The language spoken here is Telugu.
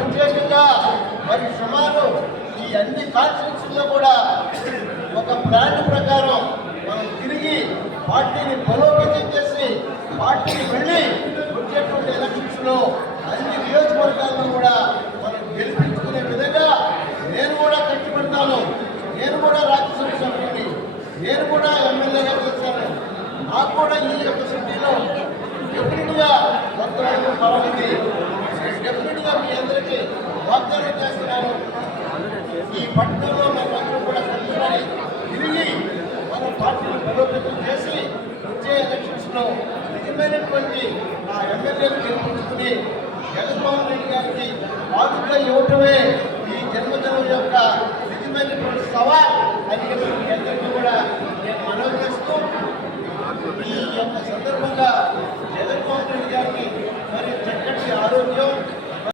ప్రత్యేకంగా మరి సుమారు ఈ అన్ని కాన్స్టిట్యూన్సీల్లో కూడా ఒక ప్లాన్ ప్రకారం మనం తిరిగి పార్టీని బలోపేతం చేసి పార్టీని వెళ్ళి వచ్చేటువంటి ఎలక్షన్స్లో అన్ని నియోజకవర్గాల్లో కూడా మనం గెలిపించుకునే విధంగా నేను కూడా కట్టుబడతాను. నేను కూడా రాజ్యసభ సభ్యుడిని, నేను కూడా ఎమ్మెల్యేగా చేశాను. నాకు కూడా ఈ యొక్క సిటీలో డెఫినెట్గా కొంతవరకు బలం ఉంది. డెఫినెట్గా మీ అందరికీ వాగ్దానం చేస్తున్నాను. ఈ పట్టణంలో మనమందరం కూడా కలుసుకొని తిరిగి మన పార్టీని బలోపేతం చేసి వచ్చే ఎలక్షన్స్లో నిజమైనటువంటి ఆ ఎమ్మెల్యేలు గెలిపించుకుని జగన్మోహన్ రెడ్డి గారికి బాధ్యత ఇవ్వటమే